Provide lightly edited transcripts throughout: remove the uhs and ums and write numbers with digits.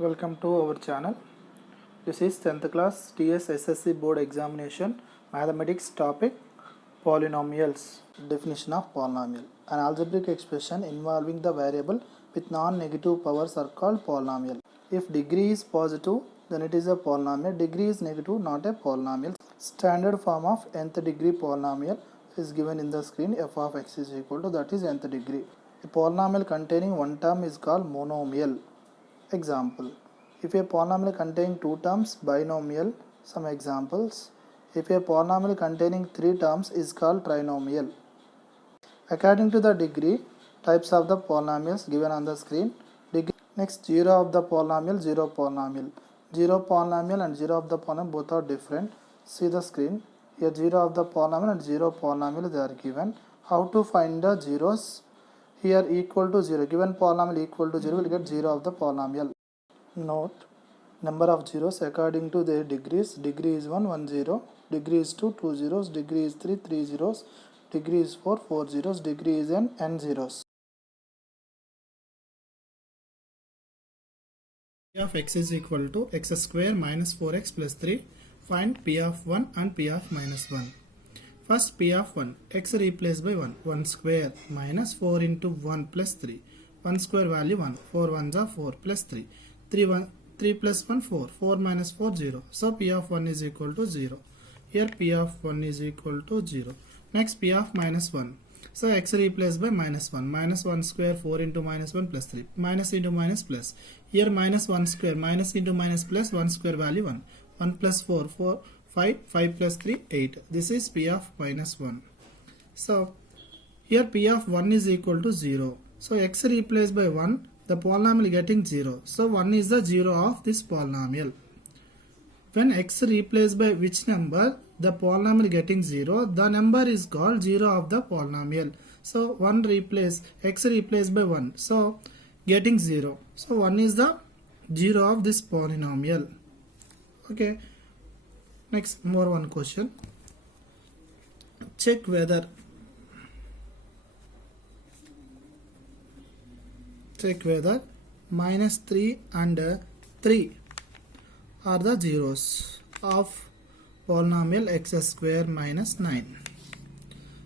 Welcome to our channel. This is 10th class TS SSC board examination mathematics topic polynomials. Definition of polynomial. An algebraic expression involving the variable with non-negative powers are called polynomial. If degree is positive, then it is a polynomial. Degree is negative, not a polynomial. Standard form of nth degree polynomial is given in the screen. F of x is equal to, that is nth degree. A polynomial containing one term is called monomial. Example: if a polynomial containing two terms, binomial. Some examples: if a polynomial containing three terms is called trinomial. According to the degree, types of the polynomials given on the screen. Degree. Next, 0 of the polynomial, 0 polynomial. 0 polynomial and 0 of the polynomial both are different. See the screen. Here 0 of the polynomial and 0 polynomial they are given. How to find the zeros? Here equal to 0, given polynomial equal to 0, will get 0 of the polynomial. Note, number of zeros according to their degrees. Degree is 1, 1 0. Degree is 2, 2 zeros. Degree is 3, 3 zeros. Degree is 4, 4 zeros. Degree is n zeros. P of x is equal to x square minus 4x plus 3. Find P of 1 and P of minus 1. First, P of 1, x replaced by 1, 1 square minus 4 into 1 plus 3. 1 square value 1, 4 1s are 4 plus 3. 3 plus 1, 4. 4 minus 4, 0. So, P of 1 is equal to 0. Here, P of 1 is equal to 0. Next, P of minus 1. So, x replaced by minus 1. Minus 1 square, 4 into minus 1 plus 3. Minus into minus plus. Here, minus 1 square, minus into minus plus, 1 square value 1. 1 plus 4, 4. 5, 5 plus 3, 8. This is P of minus 1. So, here P of 1 is equal to 0. So, x replaced by 1, the polynomial getting 0. So, 1 is the 0 of this polynomial. When x replaced by which number, the polynomial getting 0, the number is called 0 of the polynomial. So, x replaced by 1. So, getting 0. So, 1 is the 0 of this polynomial. Okay. Next, more one question. Check whether minus 3 and 3 are the zeros of polynomial x square minus 9.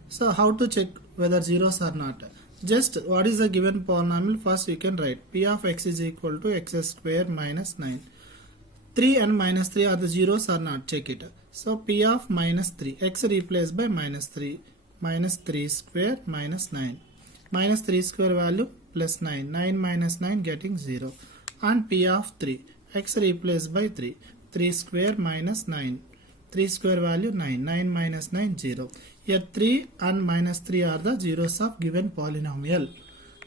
So, how to check whether zeros or not? Just what is the given polynomial? First, you can write P of x is equal to x square minus 9. 3 and minus 3 are the zeros or not? Check it. So, P of minus 3, x replaced by minus 3. Minus 3 square minus 9. Minus 3 square value plus 9. 9 minus 9 getting 0. And P of 3, x replaced by 3. 3 square minus 9. 3 square value 9. 9 minus 9, 0. Here 3 and minus 3 are the zeros of given polynomial.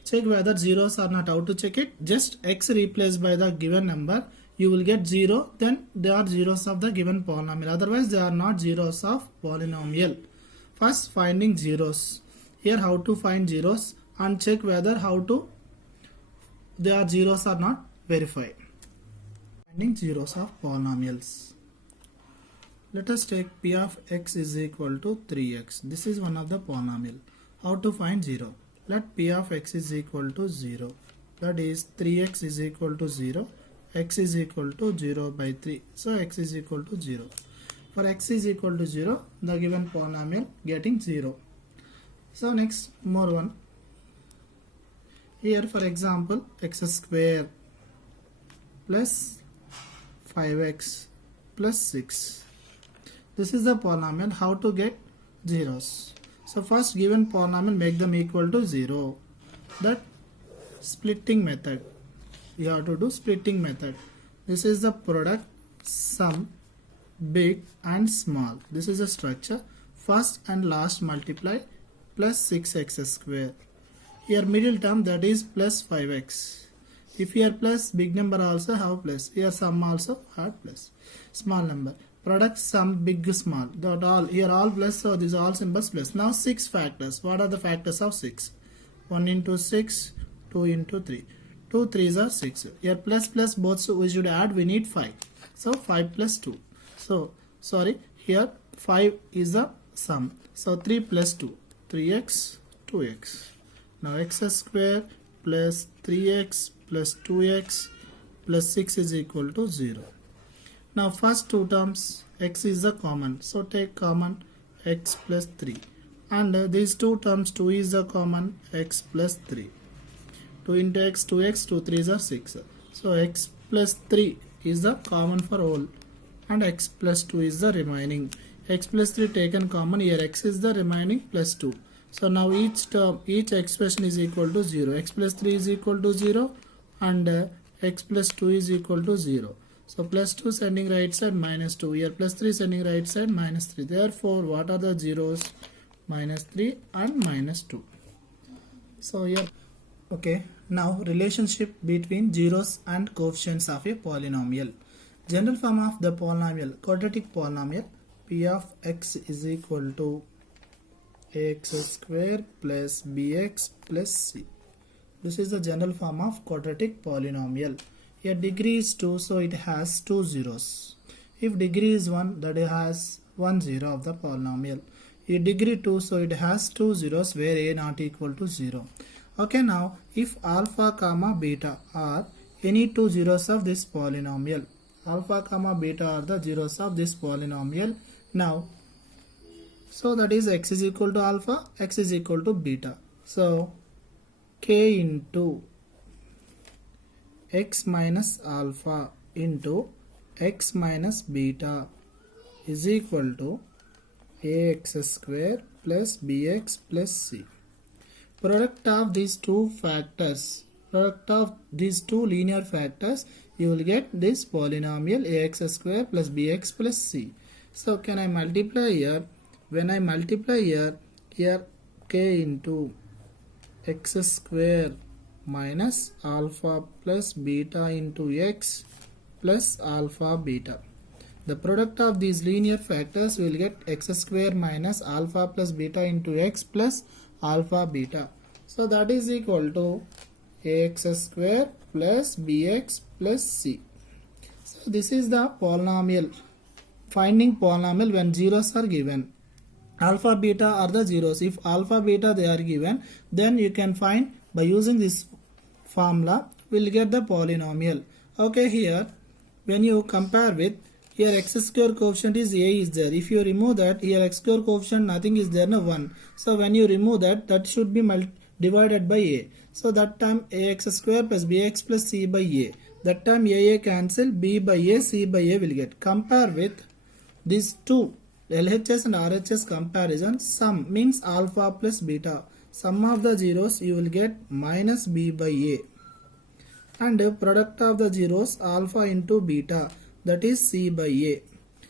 Check whether zeros are not. How to check it? Just x replaced by the given number. You will get 0, then they are zeros of the given polynomial. Otherwise, they are not zeros of polynomial. First, finding zeros. Here, how to find zeros and check whether they are zeros or not. Verify. Finding zeros of polynomials. Let us take P of x is equal to 3x. This is one of the polynomial. How to find 0? Let P of x is equal to 0. That is 3x is equal to 0. X is equal to 0 by 3. So, x is equal to 0. For x is equal to 0, the given polynomial getting 0. So, next more one. Here for example, x square plus 5x plus 6. This is the polynomial. How to get zeros? So, first given polynomial, make them equal to 0. That splitting method. You have to do splitting method. This is the product sum big and small. This is a structure. First and last multiply plus 6x square. Here middle term, that is plus 5x. If here plus, big number also have plus. Here sum also have plus. Small number. Product sum big small. That all here all plus. So these all symbols plus. Now 6 factors. What are the factors of 6? 1 into 6, 2 into 3. 2 3s are 6. Here plus plus both we should add, we need 5. So 5 plus 2. So sorry, here 5 is the sum. So 3 plus 2, 3x, 2x. Now x square plus 3x plus 2x plus 6 is equal to 0. Now first two terms x is the common, so take common x plus 3, and these two terms 2 is the common, x plus 3. 2 into x, 2x, 2 3s are 6. So x plus 3 is the common for all, and x plus 2 is the remaining. X plus 3 taken common, here x is the remaining plus 2. So now each term, each expression is equal to 0. X plus 3 is equal to 0, and x plus 2 is equal to 0. So plus 2 sending right side, minus 2. Here plus 3 sending right side, minus 3. Therefore, what are the zeros? Minus 3 and minus 2. So here, okay. Now relationship between zeros and coefficients of a polynomial. General form of the polynomial, quadratic polynomial, p of x is equal to ax square plus bx plus c. This is the general form of quadratic polynomial. Here degree is 2, so it has 2 zeros. If degree is 1, that it has 1 zero of the polynomial. If degree 2, so it has 2 zeros where a not equal to 0. Okay, now if alpha comma beta are any two zeros of this polynomial, alpha comma beta are the zeros of this polynomial. Now, so that is x is equal to alpha, x is equal to beta. So k into x minus alpha into x minus beta is equal to ax square plus bx plus c. Product of these two factors, product of these two linear factors, you will get this polynomial ax square plus bx plus c. So can I multiply here? When I multiply here k into x square minus alpha plus beta into x plus alpha beta. The product of these linear factors will get x square minus alpha plus beta into x plus alpha beta. So that is equal to ax square plus bx plus c. So this is the polynomial. Finding polynomial when zeros are given. Alpha beta are the zeros. If alpha beta they are given, then you can find by using this formula we'll get the polynomial. Okay, here when you compare with, here x square coefficient is a is there. If you remove that, here x square coefficient nothing is there, no 1. So when you remove that, that should be divided by a. So that time ax square plus bx plus c by a. That time a cancel, b by a, c by a will get. Compare with these two LHS and RHS comparison, sum means alpha plus beta. Sum of the zeros you will get minus b by a. And product of the zeros alpha into beta, that is c by a.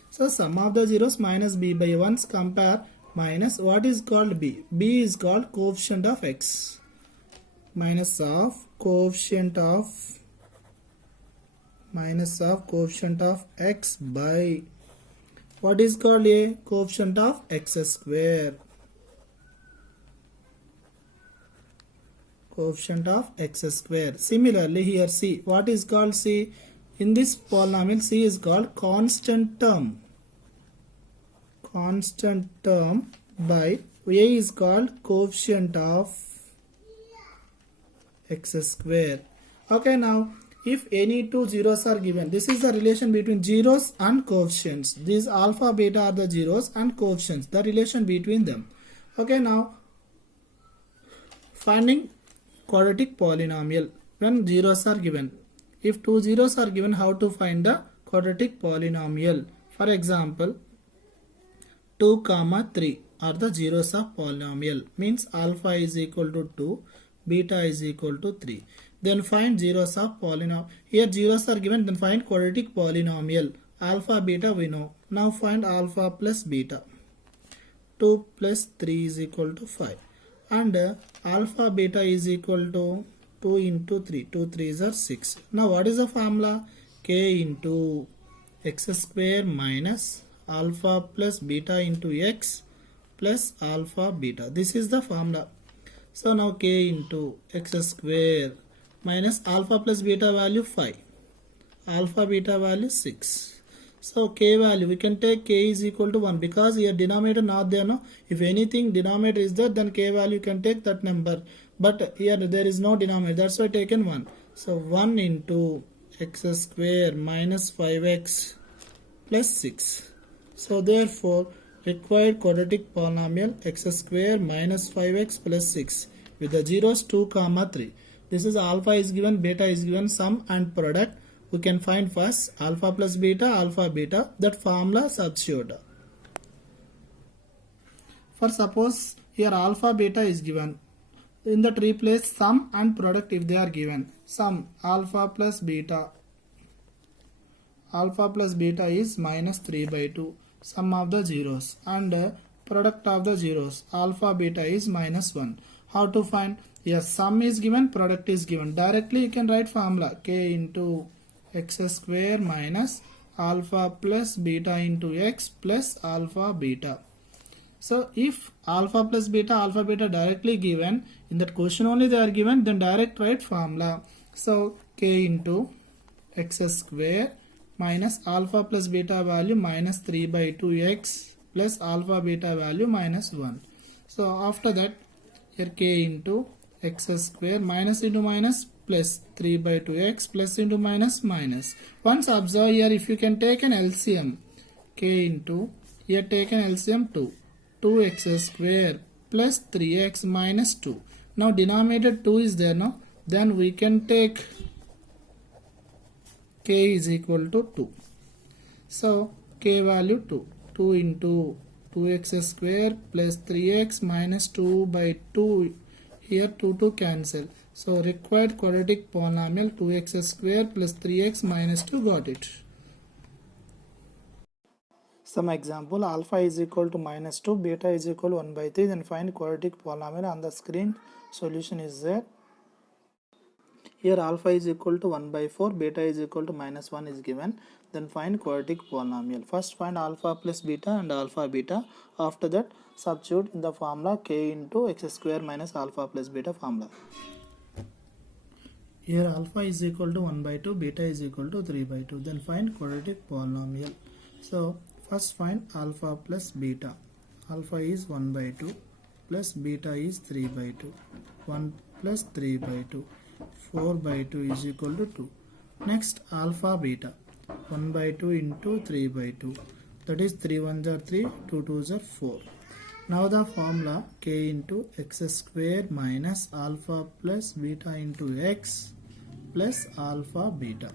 So sum of the zeros minus b by a. Once compare minus what is called b. B is called coefficient of x. Minus of coefficient of x by what is called a coefficient of x square. Coefficient of x square. Similarly here c. What is called c? In this polynomial c is called constant term. Constant term by a is called coefficient of x square. Okay, now if any two zeros are given, this is the relation between zeros and coefficients. These alpha beta are the zeros and coefficients, the relation between them. Okay, now finding quadratic polynomial when zeros are given. If two zeros are given, how to find the quadratic polynomial? For example, 2, 3 are the zeros of polynomial, means alpha is equal to 2, beta is equal to 3. Then find zeros of polynomial. Here zeros are given, then find quadratic polynomial. Alpha beta we know. Now find alpha plus beta. 2 plus 3 is equal to 5. And alpha beta is equal to 2 into 3. 2 3s are 6. Now what is the formula? K into x square minus alpha plus beta into x plus alpha beta. This is the formula. So now k into x square minus alpha plus beta value 5. Alpha beta value 6. So k value, we can take k is equal to 1 because here denominator not there, no. If anything denominator is there, then k value can take that number. But here there is no denominator, that's why taken 1. So 1 into x square minus 5x plus 6. So therefore required quadratic polynomial x square minus 5x plus 6 with the zeros 2 comma 3. This is alpha is given, beta is given, sum and product. We can find first alpha plus beta, alpha beta, that formula substitute. For suppose here alpha beta is given, in that replace sum and product if they are given. Sum alpha plus beta is minus 3 by 2, sum of the zeros, and product of the zeros alpha beta is minus 1. How to find? Yes, sum is given, product is given. Directly you can write formula k into x square minus alpha plus beta into x plus alpha beta. So if alpha plus beta directly given, in that question only they are given, then direct write formula. So k into x square minus alpha plus beta value minus 3 by 2x plus alpha beta value minus 1. So after that here k into x square minus into minus plus 3 by 2x plus into minus minus. Once observe here, if you can take an LCM, k into here take an LCM 2x square plus 3x minus 2. Now denominator 2 is there, no? Then we can take k is equal to 2. So k value 2. 2 into 2x square plus 3x minus 2 by 2. Here 2 cancel. So required quadratic polynomial 2x square plus 3x minus 2, got it. Some example, alpha is equal to minus 2, beta is equal to 1 by 3, then find quadratic polynomial. On the screen solution is there. Here alpha is equal to 1 by 4, beta is equal to minus 1 is given. Then find quadratic polynomial. First find alpha plus beta and alpha beta. After that substitute in the formula k into x square minus alpha plus beta formula. Here alpha is equal to 1 by 2, beta is equal to 3 by 2. Then find quadratic polynomial. So first find alpha plus beta. Alpha is 1 by 2 plus beta is 3 by 2. 1 plus 3 by 2. 4 by 2 is equal to 2. Next alpha beta. 1 by 2 into 3 by 2. That is 3 1s are 3, 2 2s are 4. Now the formula k into x square minus alpha plus beta into x plus alpha beta.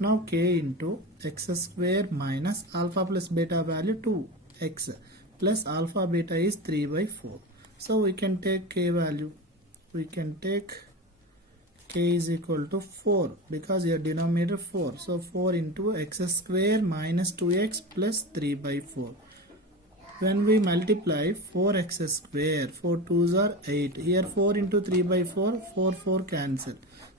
Now k into x square minus alpha plus beta value 2x plus alpha beta is 3 by 4. So we can take k value. We can take k is equal to 4 because your denominator 4. So 4 into x square minus 2x plus 3 by 4. When we multiply 4x square, 4 2s are 8. Here 4 into 3 by 4, 4 cancel.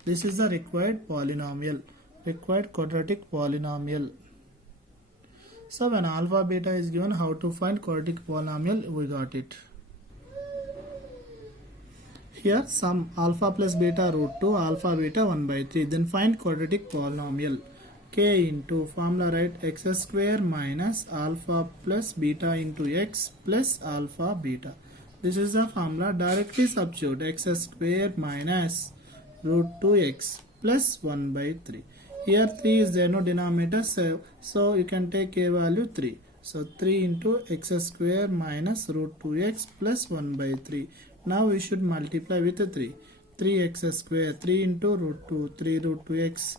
This is the required polynomial, required quadratic polynomial. So when alpha beta is given, how to find quadratic polynomial, we got it. Here sum alpha plus beta root 2, alpha beta 1 by 3. Then find quadratic polynomial. K into formula right x square minus alpha plus beta into x plus alpha beta. This is the formula. Directly substitute x square minus root 2x plus 1 by 3. Here 3 is there, no denominator, so you can take k value 3. So 3 into x square minus root 2x plus 1 by 3. Now we should multiply with 3. 3x square, 3 into root 2, 3 root 2x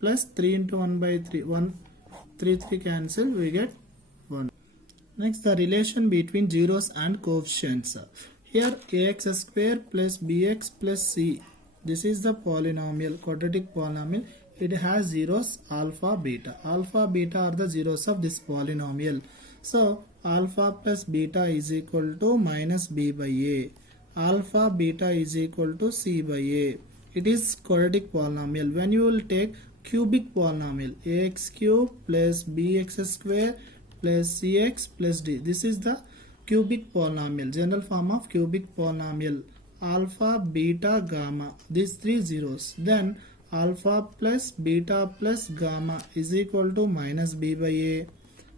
plus 3 into 1 by 3, 1, 3 cancel, we get 1. Next, the relation between zeros and coefficients. Here ax square plus bx plus c. This is the polynomial, quadratic polynomial. It has zeros alpha, beta. Alpha, beta are the zeros of this polynomial. So alpha plus beta is equal to minus b by a. Alpha beta is equal to c by a. It is quadratic polynomial. When you will take cubic polynomial, ax cube plus bx square plus cx plus d. This is the cubic polynomial, general form of cubic polynomial. Alpha, beta, gamma, these three zeros. Then alpha plus beta plus gamma is equal to minus b by a.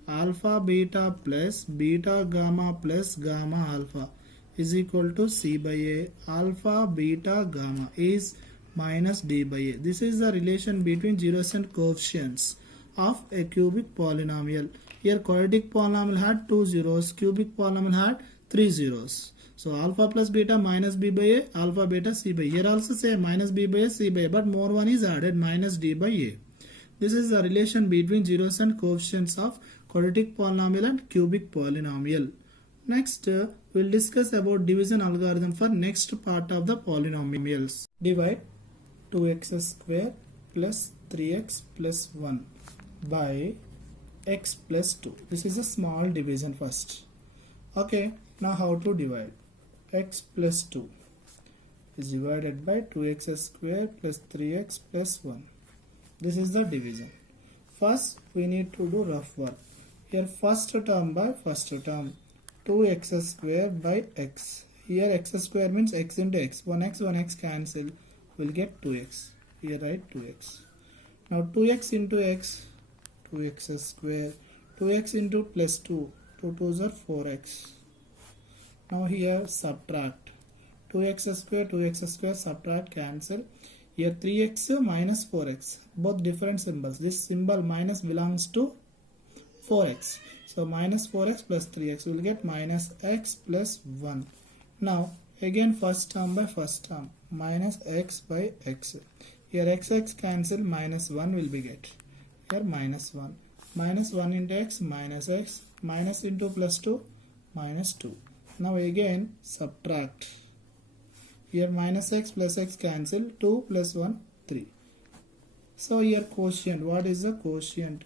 Alpha beta plus beta gamma plus gamma alpha is equal to c by a. Alpha beta gamma is minus d by a. This is the relation between zeros and coefficients of a cubic polynomial. Here quadratic polynomial had 2 zeros, cubic polynomial had 3 zeros. So alpha plus beta minus b by a, alpha beta c by a. Here also say minus b by a, c by a, but more one is added, minus d by a. This is the relation between zeros and coefficients of quadratic polynomial and cubic polynomial. Next, we'll discuss about division algorithm for next part of the polynomials. Divide 2x square plus 3x plus 1 by x plus 2. This is a small division first. Okay, now how to divide? X plus 2 is divided by 2x square plus 3x plus 1. This is the division. First, we need to do rough work. Here first term by first term. 2x square by x. Here x square means x into x. 1x cancel. We'll get 2x. Here write 2x. Now 2x into x. 2x square. 2x into plus 2. 2 2s are 4x. Now here subtract. 2x square subtract cancel. Here 3x minus 4x. Both different symbols. This symbol minus belongs to 4x. So minus 4x plus 3x will get minus x plus 1. Now again first term by first term. Minus x by x. Here x cancel, minus 1 will be get. Here minus 1. Minus 1 into x, minus into plus 2, minus 2. Now again subtract. Here minus x plus x cancel, 2 plus 1, 3. So here quotient, what is the quotient?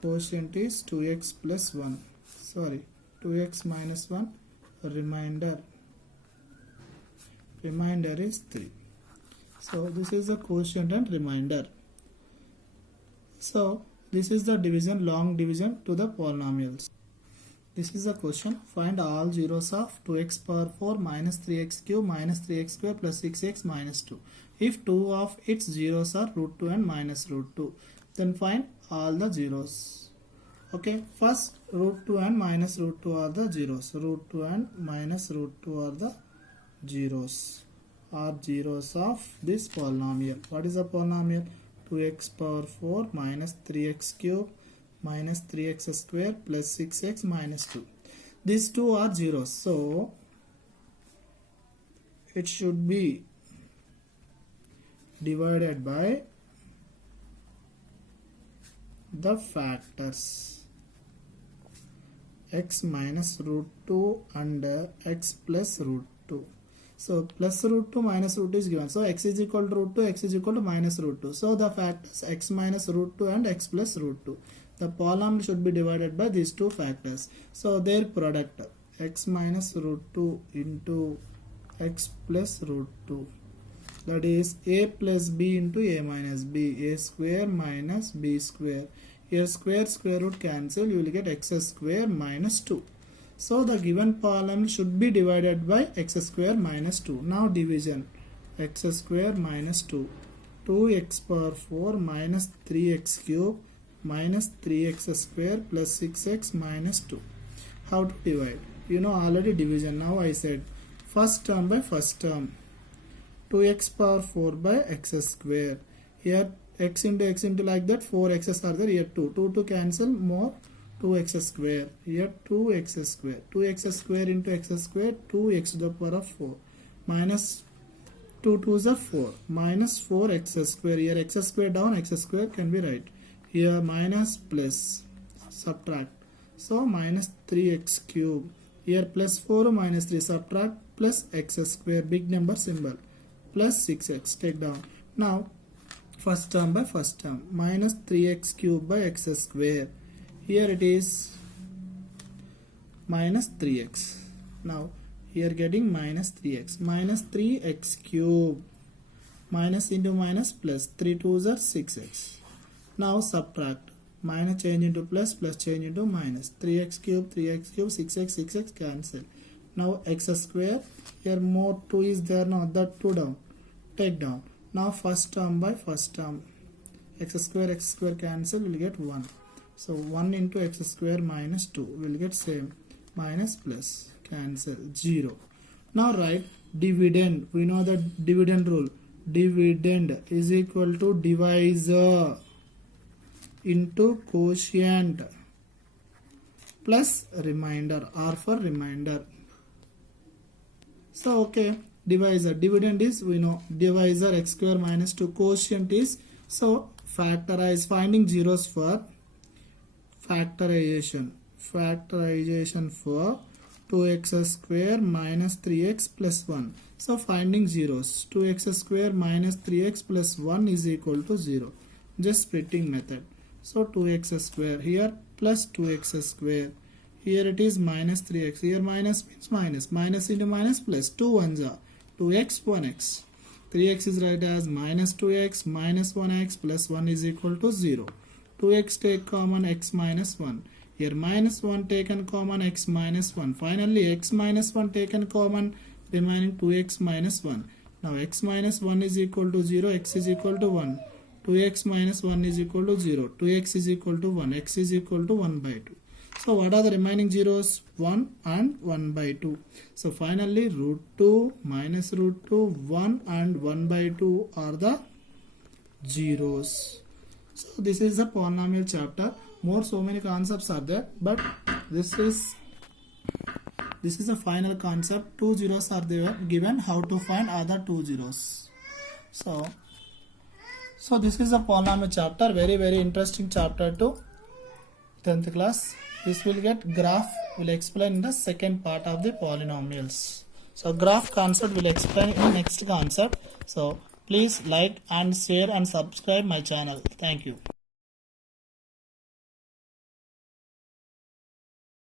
Quotient is 2x plus 1. Sorry, 2x minus 1, remainder. Remainder is 3. So this is the quotient and remainder. So this is the division, long division to the polynomials. This is the question. Find all zeros of 2x power 4 minus 3x cube minus 3x square plus 6x minus 2. If two of its zeros are root 2 and minus root 2, then find all the zeros. Okay, first root 2 and minus root 2 are the zeros. Root 2 and minus root 2 are the zeros. Are zeros of this polynomial. What is the polynomial? 2x power 4 minus 3x cube minus 3x square plus 6x minus 2. These two are zeros. So it should be divided by the factors x minus root 2 and x plus root 2. So plus root 2 minus root 2 is given. So x is equal to root 2, x is equal to minus root 2. So the factors x minus root 2 and x plus root 2. The polynomial should be divided by these two factors. So their product x minus root 2 into x plus root 2. That is a plus b into a minus b. A square minus b square. Here square root cancel. You will get x square minus 2. So the given polynomial should be divided by x square minus 2. Now division. X square minus 2. 2x power 4 minus 3x cube minus 3x square plus 6x minus 2. How to divide? You know already division. Now I said first term by first term. 2x power 4 by x square. Here x into like that, 4x's are there. Here 2 to cancel, more 2x square. Here 2x square. 2x square into x square, 2x to the power of 4. Minus 2 2s are 4. Minus 4x square. Here x square down, x square can be right. Here minus plus subtract. So minus 3x cube. Here plus 4 minus 3 subtract plus x square, big number symbol, plus 6x take down. Now first term by first term. Minus 3x cube by x square. Here it is minus 3x. Now here getting minus 3x. Minus 3x cube. Minus into minus plus. 3 2s are 6x. Now subtract. Minus change into plus, plus change into minus. 3x cube, 6x cancel. Now x square. Here more 2 is there now. That 2 down. Take down. Now first term by first term. X square cancel. Will get 1. So 1 into x square minus 2 will get same. Minus plus cancel 0. Now write dividend, we know the dividend rule. Dividend is equal to divisor into quotient plus remainder, R for remainder. So okay, divisor, dividend is, we know, divisor x square minus 2, quotient is, so factorize, finding zeros for factorization for 2x square minus 3x plus 1. So finding zeros, 2x square minus 3x plus 1 is equal to 0. Just splitting method. So 2x square here plus 2x square. Here it is minus 3x. Here minus means minus. Minus into minus plus. 2 ones are 2x, 1x. 3x is write as minus 2x minus 1x plus 1 is equal to 0. 2x take common, x minus 1. Here minus 1 taken common, x minus 1. Finally x minus 1 taken common, remaining 2x minus 1. Now x minus 1 is equal to 0, x is equal to 1. 2x minus 1 is equal to 0. 2x is equal to 1. X is equal to 1 by 2. So what are the remaining zeros? 1 and 1 by 2. So finally root 2 minus root 2, 1 and 1 by 2 are the zeros. So this is the polynomial chapter. More so many concepts are there, but this is a final concept. 2 zeros are there given. How to find other 2 zeros? So this is a polynomial chapter. Very interesting chapter to 10th class. This will get graph. Will explain in the second part of the polynomials. So graph concept will explain in next concept. So please like and share and subscribe my channel. Thank you.